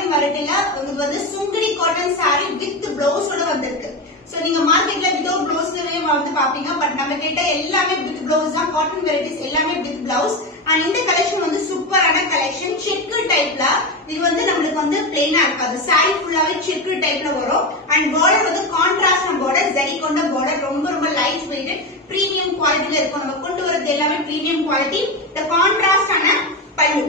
Cotton வெரைட்டில உங்களுக்கு வந்து Sungudi cotton saree with பிளவுஸோட வந்திருக்கு. சோ நீங்க மார்க்கெட்ல வித்அவுட் பிளவுஸ்லயே வந்து பாப்பீங்க. பட் நம்ம கிட்ட எல்லாமே வித் பிளவுஸ் தான். காட்டன் வெரைட்டிஸ் எல்லாமே வித் பிளவுஸ். அண்ட் இந்த கலெக்ஷன் வந்து சூப்பரான கலெக்ஷன். செக் டைப்ல இது வந்து நம்மளுக்கு வந்து பிளைனா இருக்காது. saree ஃபுல்லாவே செக் டைப்ல வரும். அண்ட் பார்டர் வந்து கான்ட்ராஸ்ட் பார்டர், ஜரி கொண்ட பார்டர், ரொம்ப ரொம்ப லைட் வெயிட்டட் பிரீமியம் குவாலிட்டில இருக்கும். நம்ம கொண்டு வரது எல்லாமே பிரீமியம் குவாலிட்டி. இந்த கான்ட்ராஸ்டான பல்லு,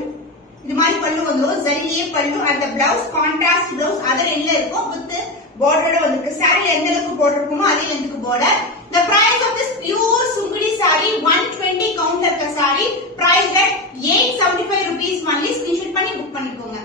இது மாதிரி பல்லு வந்துரும். ஜரியே பல்லு. அந்த பிளவுஸ் கான்ட்ராஸ்ட் பிளவுஸ் அதர் எண்ட்ல இருக்கும். வித் border வந்து saree எந்த அளவுக்கு border இருக்குமோ அதே லெந்த்க்கு border. The price of this pure Sungudi saree 120 count இருக்க saree price at 875 rupees only. screenshot பண்ணி book பண்ணிக்கோங்க.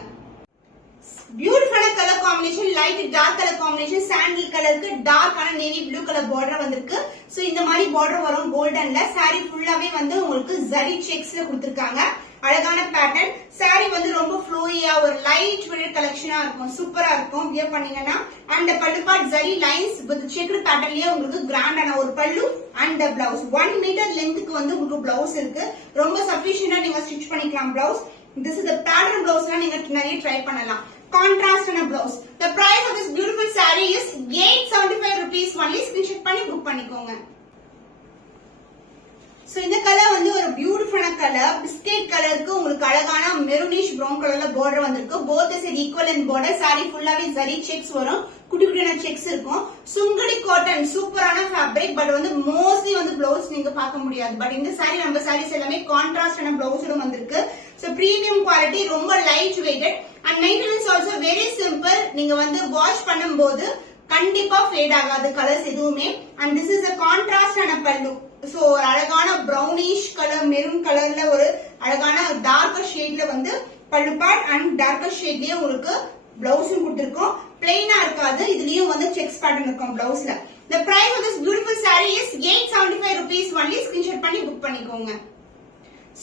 பியூட்டிஃபுல்லான colour combination, light dark colour combination, sandal கலருக்கு டார்க்கான நேவி ப்ளூ கலர் பார்டர் வந்திருக்கு. சோ இந்த மாதிரி பார்டர் வரும் கோல்டன்ல. saree ஃபுல்லாவே வந்து உங்களுக்கு ஜரி செக்ஸ்ல கொடுத்திருக்காங்க. அழகான பேட்டர்ன். saree வந்து ரொம்ப ஃப்ளோயியா ஒரு லைட் வெயிட் கலெக்ஷனா இருக்கும். சூப்பரா இருக்கும் வியர் பண்ணீங்கன்னா. And pallu part zari lines with checked பேட்டர்ன்லயே உங்களுக்கு கிராண்டான ஒரு பல்லு அண்ட் பிளவுஸ் 1 மீட்டர் லென்த்க்கு வந்து உங்களுக்கு பிளவுஸ் இருக்கு. ரொம்ப சஃபிஷியன்ட்டா நீங்க ஸ்டிச் பண்ணிக்கலாம் blouse. This is the pattern பிளவுஸ்லாம் நீங்க நிறைய ட்ரை பண்ணலாம். Contrast and a blouse. The price of this beautiful saree is 875 rupees only. screenshot பண்ணி book பண்ணிக்கோங்க. சோ இந்த கலர் வந்து ஒரு பியூட்டிஃபுல்லான கலர். பிஸ்கட் கலருக்கு உங்களுக்கு அழகான மெரூனிஷ் பிரவுன் கலர்ல border வந்திருக்கு. both side equal and border. saree ஃபுல்லாவே ஜரி செக்ஸ் வரும். குட்டி குட்டியான செக்ஸ் இருக்கும். சுங்குடி காட்டன் சூப்பரான ஃபேப்ரிக். பட் வந்து மோஸ்ட்லி வந்து பிளவுஸ் நீங்க பார்க்க முடியாது. பட் இந்த saree நம்ம sarees எல்லாமே கான்ட்ராஸ்டான பிளவுஸோட வந்திருக்கு. சோ பிரீமியம் குவாலிட்டி, ரொம்ப light weighted and maintenance also very simple. நீங்க வந்து வாஷ் பண்ணும்போது கண்டிப்பா ஃபேட் ஆகாது கலர்ஸ் எதுவுமே. அண்ட் திஸ் இஸ் a கான்ட்ராஸ்டான பல்லு. சோ ஒரு அழகான பிரவுனிஷ் கலர், மெரூன் கலர்ல ஒரு அழகான டார்க்கர் ஷேட்ல வந்து பல்லு பார்ட் அண்ட் டார்க்கர் ஷேட்லயே உங்களுக்கு பிளவுஸும் கொடுத்திருக்கோம். பிளைனா இருக்காது. இதுலயும் வந்து செக்ஸ் பேட்டர்ன் இருக்கும் பிளவுஸ்ல. The price of this beautiful saree is 875 rupees only. screenshot பண்ணி book பண்ணிக்கோங்க.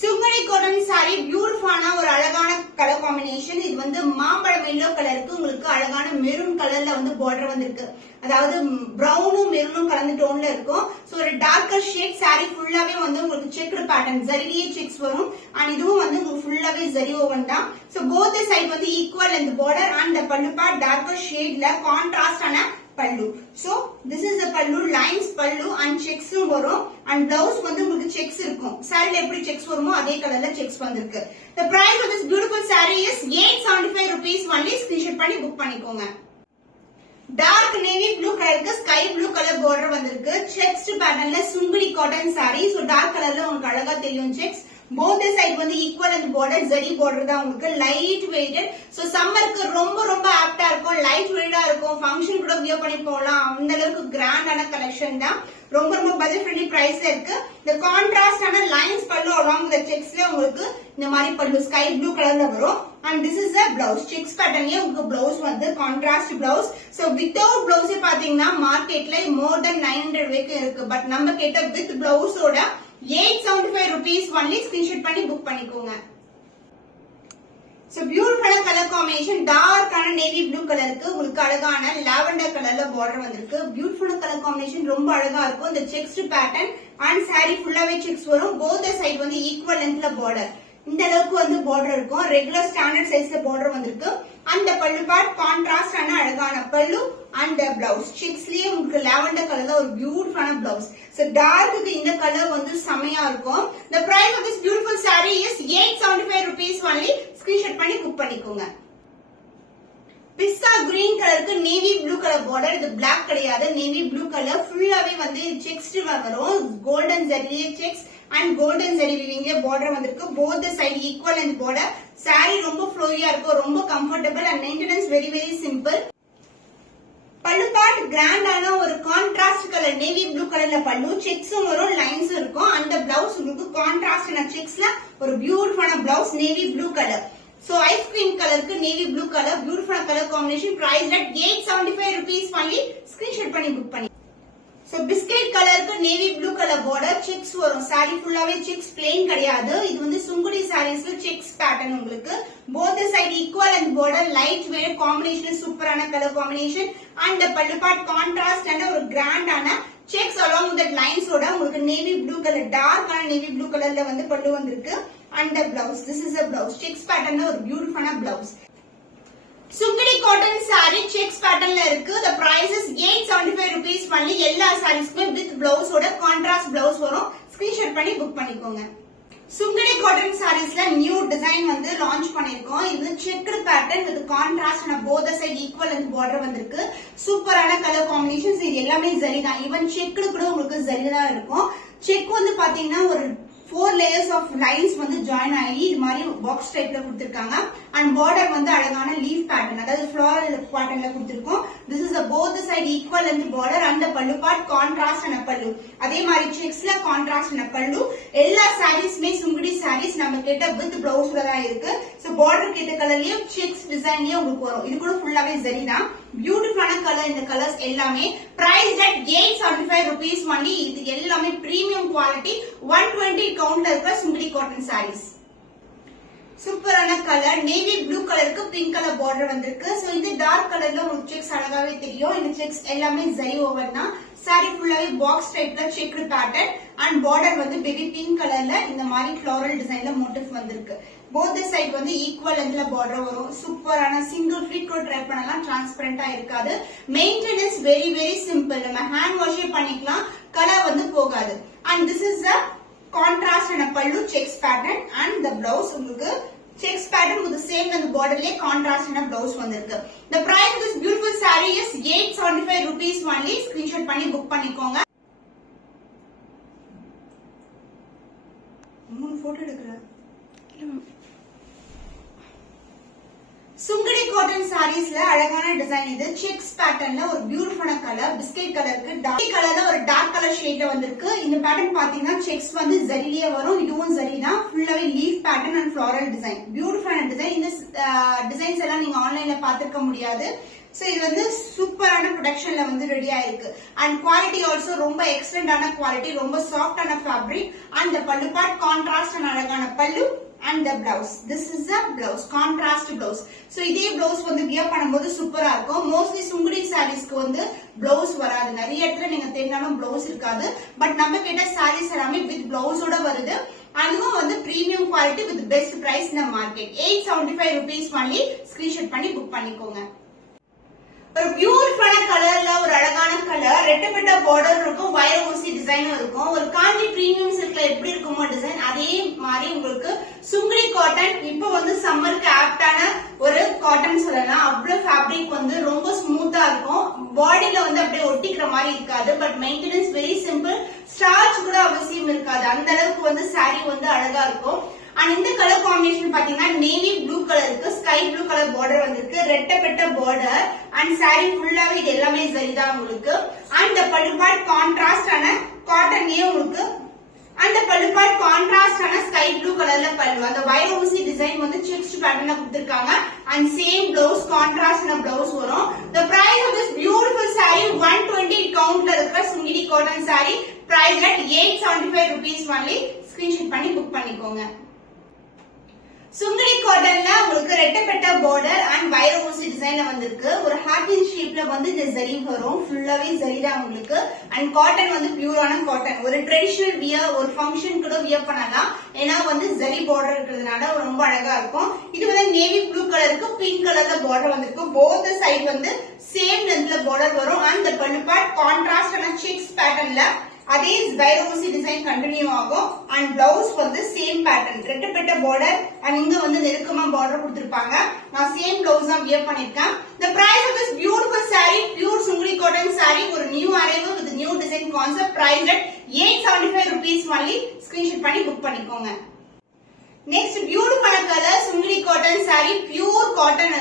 சுங்குடி காட்டன் saree பியூட்டிஃபுல்லான ஒரு அழகான கலர் காம்பினேஷன். இது வந்து மாம்பழம் எல்லோ கலருக்கு உங்களுக்கு அழகான மெரூன் கலர்ல வந்து பார்டர் வந்திருக்கு. அதாவது பிரவுனும் மெரூனும் கலந்து டோன்ல இருக்கும். சோ ஒரு டார்க்கர் ஷேட். saree ஃபுல்லாவே வந்து உங்களுக்கு செக்டு பேட்டர்ன் ஜரியே செக்ஸ் வரும். அண்ட் இதுவும் வந்து உங்களுக்கு ஃபுல்லாவே ஜரி ஓவன் தான். சோ both side வந்து ஈக்குவல் இந்த border and the pallu part darker ஷேட்ல கான்ட்ராஸ்டான பல்லு. சோ திஸ் இஸ் தி பல்லு, லைன்ஸ் பல்லு அண்ட் செக்ஸும் வரும். அண்ட் பிளவுஸ் வந்து உங்களுக்கு செக்ஸ் இருக்கும். சாரில எப்படி செக்ஸ் வருமோ அதே கலர்ல செக்ஸ் வந்திருக்கு. The price of this beautiful saree is 875 rupees only. screenshot பண்ணி book பண்ணிக்கோங்க. டார்க் நேவி ப்ளூ கலருக்கு ஸ்கை ப்ளூ கலர் பார்டர் வந்திருக்கு. செக்ஸ் பேட்டர்ன்ல Sungudi cotton saree. So dark கலர்ல உங்களுக்கு அழகா தெரியும் செக்ஸ். both side வந்து ஈக்குவல் அந்த பார்டர் ஜரி பார்டர் தான் உங்களுக்கு. Light weighted. சோ சம்மருக்கு ரொம்ப ரொம்ப ஆப்டா இருக்கும். லைட் வெயிட்டா இருக்கும். ஃபங்க்ஷன் கூட வியர் பண்ணி போகலாம். அந்த அளவுக்கு கிராண்டான கலெக்ஷன் தான். ரொம்ப ரொம்ப பட்ஜெட் ஃப்ரெண்ட்லி பிரைஸ்ல இருக்கு. இந்த கான்ட்ராஸ்டான லைன்ஸ் பல்லு அலாங் வித் செக்ஸ்ல உங்களுக்கு இந்த மாதிரி பல்லு ஸ்கை ப்ளூ கலர்ல வரும். And this is a blouse. Checks பேட்டர்ன்லயே உங்களுக்கு பிளவுஸ் வந்து கான்ட்ராஸ்ட் பிளவுஸ். சோ வித்அவுட் பிளவுஸே பாத்தீங்கன்னா மார்க்கெட்ல மோர் தென் 900 வரைக்கும் இருக்கு. பட் நம்ம கிட்ட வித் பிளவுஸோட 875 rupees only. screenshot பண்ணி book பண்ணிக்கோங்க. சோ பியூட்டிஃபுல்லான கலர் காம்பினேஷன். டார்க்கான நேவி ப்ளூ கலருக்கு உங்களுக்கு அழகான லாவெண்டர் கலர்ல பார்டர் வந்திருக்கு. பியூட்டிஃபுல்லான கலர் காம்பினேஷன். ரொம்ப அழகா இருக்கும். இந்த செக்ஸ்ட் பேட்டர்ன் அண்ட் saree ஃபுல்லாவே செக்ஸ் வரும். both side வந்து ஈக்குவல் லென்த்ல பார்டர். இந்த அளவுக்கு வந்து பார்டர் இருக்கும். ரெகுலர் ஸ்டாண்டர்ட் சைஸ்ல பார்டர் வந்திருக்கு. அந்த பல்லு பார்ட் கான்ட்ராஸ்டான அழகான பல்லு அண்ட் பிளவுஸ் செக்ஸ்லயே உங்களுக்கு லாவெண்டர் கலர்ல ஒரு பியூட்டிஃபுல்லான பிளவுஸ். சோ டார்க்குக்கு இந்த கலர் வந்து செமையா இருக்கும். The price of this beautiful saree is 875 rupees only. screenshot பண்ணி book பண்ணிக்கோங்க. பிஸ்தா கிரீன் கலருக்கு நேவி ப்ளூ கலர் பார்டர். இது பிளாக் கிடையாது, நேவி ப்ளூ கலர். ஃபுல்லாவே வந்து செக்ஸ்ட் வரும். கோல்டன் ஜரியே செக்ஸ் அண்ட் கோல்டன் ஜரி வீவிங்ல பார்டர் வந்திருக்கு. both side equal and border. saree ரொம்ப ஃப்ளோயியா இருக்கும். ரொம்ப comfortable and maintenance very very simple. பல்லு பார்ட் கிராண்டான ஒரு கான்ட்ராஸ்ட் கலர் நேவி ப்ளூ கலர்ல பல்லு. செக்ஸும் வரும், லைன்ஸும் இருக்கும். அந்த பிளவுஸ் உங்களுக்கு கான்ட்ராஸ்டான செக்ஸ்ல ஒரு பியூட்டிஃபுல்லான blouse navy blue colour. So ice cream கலருக்கு நேவி ப்ளூ கலர். பியூட்டிஃபுல்லான colour combination. Price at 875 rupees only. screenshot பண்ணி book பண்ணி. சோ பிஸ்கட் கலருக்கு navy blue colour border. Checks வரும். saree ஃபுல்லாவே செக்ஸ், பிளெயின் கிடையாது. இது வந்து சுங்குடி சாரீஸ்ல செக்ஸ் பேட்டர்ன் உங்களுக்கு. both side equal and border light weight combination. சூப்பரான colour combination. And pallu part contrast and ஒரு கிராண்டான checks along with that lines ஓட உங்களுக்கு நேவி ப்ளூ கலர், டார்க்கான நேவி ப்ளூ கலர்ல வந்து பல்லு வந்திருக்கு. And blouse, this is a blouse. Checks பேட்டர்ன்ல ஒரு பியூட்டிஃபுல்லான blouse. Sungudi cotton saree checks patternல இருக்கு. The price is 875 rupees only. எல்லா sareesக்குமே with blouse ஓட contrast blouse வரும். ஸ்கிரீன்ஷாட் பண்ணி புக் பண்ணிக்கோங்க. சுங்கடி காட்டன் sareesல நியூ டிசைன் வந்து லான்ச் பண்ணிருக்கோம். இது checked pattern with contrast and both side equal and border வந்திருக்கு. சூப்பரான கலர் காம்பினேஷன்ஸ். இது எல்லாமே ஜரி தான். ஈவன் செக்டு கூட உங்களுக்கு ஜரி தான் இருக்கும். செக் வந்து பாத்தீங்கன்னா ஒரு 4 layers of lines வந்து ஜாயின் ஆகி இது மாதிரி பாக்ஸ் டைப்ல கொடுத்திருக்காங்க. அண்ட் பார்டர் வந்து அழகான லீஃப் பேட்டர்ன் அதாவது floral பேட்டர்ன்ல கொடுத்திருக்கோம். This is a both side equal and border and the pallu part contrast and pallu. அதே மாதிரி செக்ஸ்ல கான்ட்ராஸ்ட் and pallu. எல்லா சாரீஸ்மே சுங்குடி சாரீஸ் நம்ம கிட்ட வித் பிளவுஸ்ல தான் இருக்கு. சோ பார்டர் கேட்ட கலர்லயும் செக்ஸ் டிசைன்லயும் உங்களுக்கு வரும். இது கூட ஃபுல்லாவே ஜரி தான். பியூட்டிஃபுல்லான கலர். இந்த கலர்ஸ் எல்லாமே பிரைஸ் at 875 rupees only. இது எல்லாமே பிரீமியம் குவாலிட்டி 120 கவுண்ட்ல இருக்கிற சுங்குடி காட்டன் சாரீஸ். சூப்பரான கலர் நேவி ப்ளூ கலருக்கு பிங்க் கலர் பார்டர் வந்திருக்கு. சோ இது டார்க் கலர்ல உங்களுக்கு செக்ஸ் அழகாவே தெரியும். இந்த செக்ஸ் எல்லாமே ஜரி ஓவர் தான். சாரி ஃபுல்லாவே பாக்ஸ் டைப்ல செக்டு பேட்டர்ன் அண்ட் பார்டர் வந்து பேபி பிங்க் கலர்ல இந்த மாதிரி ஃப்ளோரல் டிசைன்ல மோட்டிவ் வந்திருக்கு. போத் சைடு வந்து ஈக்குவல் லென்த்ல பார்டர் வரும். சூப்பரான சிங்கிள் ஃபிட் கூட ட்ரை பண்ணலாம். டிரான்ஸ்பரண்டா இருக்காது. Maintenance very very simple. நம்ம ஹேண்ட் வாஷே பண்ணிக்கலாம். கலர் வந்து போகாது. And this is a contrast and a pallu checks pattern and the blouse உங்களுக்கு checks pattern with the same and the borderலயே contrast and a blouse வந்திருக்கு. The price of this beautiful saree is 875 rupees only. screenshot பண்ணி book பண்ணிக்கோங்க. 3 photo எடுக்கற sungudi cotton சாரீஸ்ல அழகான design. இது sex பேட்டர்ன்ல ஒரு பியூட்டிஃபுல்லான கலர் பிஸ்கட் கலருக்கு டார்க் கலர்ல ஒரு டார்க் கலர் ஷேட்ல வந்திருக்கு. இந்த பேட்டர்ன் பாத்தீங்கன்னா செக்ஸ் வந்து ஜரிலியே வரும். இதுவும் ஜரி தான். ஃபுல்லாவே leaf pattern and floral design. பியூட்டிஃபுல்லான டிசைன். இந்த டிசைன்ஸ் எல்லாம் நீங்க ஆன்லைன்ல பாத்துக்க முடியாது. சோ இது வந்து சூப்பரான ப்ரொடக்ஷன்ல வந்து ரெடி ஆயிருக்கு. அண்ட் குவாலிட்டி ஆல்சோ ரொம்ப எக்ஸலண்டான குவாலிட்டி. ரொம்ப சாஃப்டான fabric. And pallu part contrast and அழகான பல்லு. And the blouse. This is a blouse. Contrast blouse. So இதே blouse வந்து வியர் பண்ணும்போது சூப்பரா இருக்கும். மோஸ்ட்லி சுங்குடி சாரீஸ்க்கு வந்து blouse வராது. நிறைய இடத்துல நீங்க தேடினாலும் blouse இருக்காது. பட் நம்ம கிட்ட சாரீஸ் எல்லாமே வித் பிளவுஸோட வருது. அதுவும் வந்து premium quality with best price in the market. 875 rupees only. Screenshot பண்ணி புக் பண்ணிக்கோங்க. ஒரு பியூட்டிஃபுல்லான கலர்ல ஒரு அழகான கலர். ரெட்டப்பட்ட பார்டர் இருக்கும். வயர் ஊசி டிசைனும் இருக்கும். ஒரு காஞ்சி பிரீமியம் சில்க்ல எப்படி இருக்குமோ டிசைன் அதே மாதிரி உங்களுக்கு சுங்குடி காட்டன் இப்ப வந்து சம்மருக்கு ஆப்டான ஒரு காட்டன் சொல்லலாம். அவ்வளவு ஃபேப்ரிக் வந்து ரொம்ப ஸ்மூத்தா இருக்கும். பாடியில வந்து அப்படியே ஒட்டிக்கிற மாதிரி இருக்காது. But maintenance very simple. Starch கூட அவசியம் இருக்காது. அந்த அளவுக்கு வந்து சாரி வந்து அழகா இருக்கும். அண்ட் இந்த கலர் காம்பினேஷன் பாத்தீங்கன்னா நேவி ப்ளூ கலருக்கு ஸ்கை ப்ளூ கலர் பார்டர் வந்திருக்கு. ரெட்டப்பட்ட பார்டர் அண்ட் சாரி ஃபுல்லாவே இது எல்லாமே சரிதான் உங்களுக்கு. அண்ட் பல்லு பார்ட் கான்ட்ராஸ்ட் ஆன காட்டன்லயே உங்களுக்கு அந்த பல்லு பார்ட் கான்ட்ராஸ்ட் ஆன ஸ்கை ப்ளூ கலர்ல பல்லு. அந்த வயர் ஊசி டிசைன் வந்து செக்ஸ்ட் பேட்டர்ன்ல கொடுத்திருக்காங்க. அண்ட் சேம் பிளவுஸ் கான்ட்ராஸ்ட் ஆன பிளவுஸ் வரும். The price of this beautiful saree 120 கவுண்ட்ல இருக்கிற Sungudi cotton saree price at 875 rupees only. Screenshot பண்ணி புக் பண்ணிக்கோங்க. சுங்கடி காட்டன்ல உங்களுக்கு ரெட்டப்பட்ட பார்டர் அண்ட் வயர் ஊசி டிசைன்ல வந்திருக்கு. ஒரு ஹார்டின் ஷேப்ல வந்து இந்த ஜரி வரும். ஃபுல்லாவே ஜரி தான் உங்களுக்கு. அண்ட் காட்டன் வந்து பியூரான காட்டன். ஒரு ட்ரெடிஷனல் வியர் ஒரு ஃபங்க்ஷன் கூட வியர் பண்ணலாம். ஏன்னா வந்து ஜரி பார்டர் இருக்கிறதுனால ரொம்ப அழகா இருக்கும். இது வந்து நேவி ப்ளூ கலருக்கு பிங்க் கலர்ல பார்டர் வந்திருக்கு. போத் சைடு வந்து சேம் லென்த்ல பார்டர் வரும். அண்ட் the பல்லு பார்ட் கான்ட்ராஸ்ட் ஆன செக்ஸ் பேட்டர்ன்ல அதே வயர் ஊசி டிசைன் கண்டினியூ ஆகும். அண்ட் பிளவுஸ் வந்து சேம் பேட்டர்ன் ரெட்டப்பட்ட பார்டர் அண்ட் இங்க வந்து நெருக்கமா பார்டர் கொடுத்திருப்பாங்க. நான் சேம் பிளவுஸ் தான் வியர் பண்ணிருக்கேன். The price of this beautiful saree pure Sungudi cotton saree ஒரு new arrival with new design concept price at 875 rupees only. Screenshot பண்ணி புக் பண்ணிக்கோங்க. நெக்ஸ்ட் பியூட்டிஃபுல்லான colour Sungudi cotton saree pure cotton.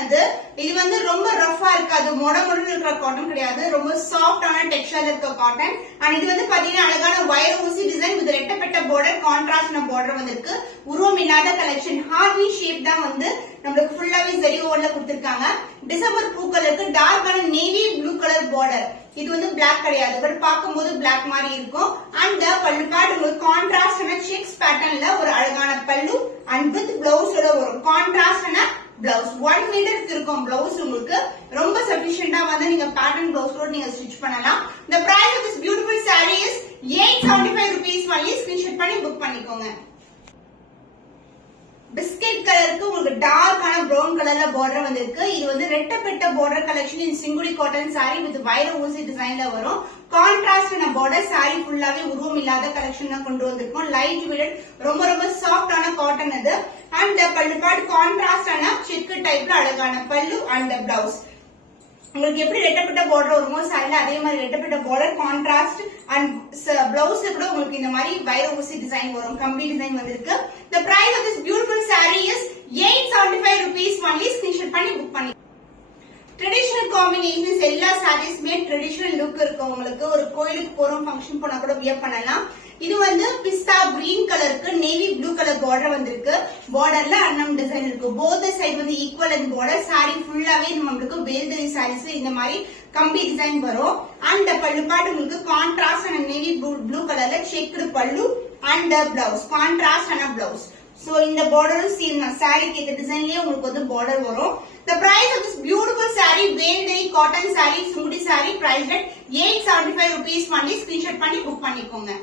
இது வந்து ரொம்ப ரஃபா இருக்காது. மொட இருக்கிற காட்டன் கிடையாது. ரொம்ப சாஃப்டான டெக்ஸ்சர்ல இருக்க காட்டன். அண்ட் இது வந்து பாத்தீங்கன்னா அழகான வயர் ஊசி டிசைன் வித் ரெட்டப்பட்ட பார்டர் கான்ட்ராஸ்ட் பார்டர் வந்திருக்கு. உருவம் இல்லாத கலெக்ஷன். ஹார்வி ஷேப் தான் வந்து நம்மளுக்கு ஃபுல்லாவே ஜரி ஓவர்ல கொடுத்திருக்காங்க. டிசம்பர் பூ கலருக்கு டார்க்கான நேவி ப்ளூ கலர் பார்டர். இது வந்து பிளாக் கிடையாது. பட் பார்க்கும்போது பிளாக் மாதிரி இருக்கும். அண்ட் பல்லு பார்ட் உங்களுக்கு கான்ட்ராஸ்ட் செக்ஸ் பேட்டர்ன்ல ஒரு அழகான பல்லு அண்ட் வித் பிளவுஸோட ஒரு கான்ட்ராஸ்ட் பிளவுஸ் 1 மீட்டருக்கு இருக்கும். பிளவுஸ் உங்களுக்கு ரொம்ப சஃபிஷியன்டா வந்து நீங்க பேட்டர்ன் பிளவுஸ் கூட நீங்க ஸ்டிச் பண்ணலாம். The price of this beautiful saree is 875 rupees only. Screenshot பண்ணி புக் பண்ணிக்கோங்க. பிஸ்கெட் கலருக்கு உங்களுக்கு டார்க்கான ப்ரௌன் கலர்ல பார்டர் வந்திருக்கு. இது வந்து ரெட்டப்பட்ட border collection in Sungudi cotton sari with வைர ஊசி டிசைன்ல வரும். கான்ட்ராஸ்டான பார்டர் சாரி ஃபுல்லாவே உருவம் இல்லாத கலெக்ஷன் தான் கொண்டு வந்திருக்கோம். லைட் வெயிட் ரொம்ப ரொம்ப சாஃப்டான காட்டன் இது. அண்ட் பல்லு பார்ட் கான்ட்ராஸ்டான செக் டைப்ல அழகான பல்லு அண்ட் பிளவுஸ். உங்களுக்கு எப்படி ரெட்டப்பட்ட பார்டர் வருமோ சாரில அதே மாதிரி ரெட்டப்பட்ட பார்டர் கான்ட்ராஸ்ட் அண்ட் பிளவுஸ்ல கூட உங்களுக்கு இந்த மாதிரி வைர ஊசி டிசைன் வரும். கம்பி டிசைன் வந்திருக்கு. The price of this beautiful saree is 875 rupees only. Screenshot பண்ணி புக் பண்ணி. ட்ரெடிஷனல் காம்பினேஷன்ஸ் எல்லா சாரீஸ்மே ட்ரெடிஷனல் லுக் இருக்கு. உங்களுக்கு ஒரு கோயிலுக்கு போறோம் ஃபங்க்ஷன் போனா கூட வியர் பண்ணலாம். இது வந்து பிஸ்தா கிரீன் கலருக்கு நேவி ப்ளூ கலர் பார்டர் வந்திருக்கு. பார்டர்ல அன்னம் டிசைன் இருக்கு. போத் சைடு வந்து ஈக்குவல் அண்ட் பார்டர். சாரி ஃபுல்லாவே நம்மளுக்கு வேல்தரி சாரீஸ் இந்த மாதிரி கம்பி டிசைன் வரும். அண்ட் பல்லு பார்ட் உங்களுக்கு கான்ட்ராஸ்ட் அண்ட் நேவி ப்ளூ கலர்ல செக்டு பல்லு and blouse contrast and blouse. So இந்த பார்டரும் சாரிக்கு இந்த டிசைன்லயே உங்களுக்கு வந்து பார்டர் வரும். The price of this beautiful saree, வேல்தரி cotton saree, Sungudi saree, priced at 875 rupees only. Screenshot பண்ணி புக் பண்ணிக்கோங்க.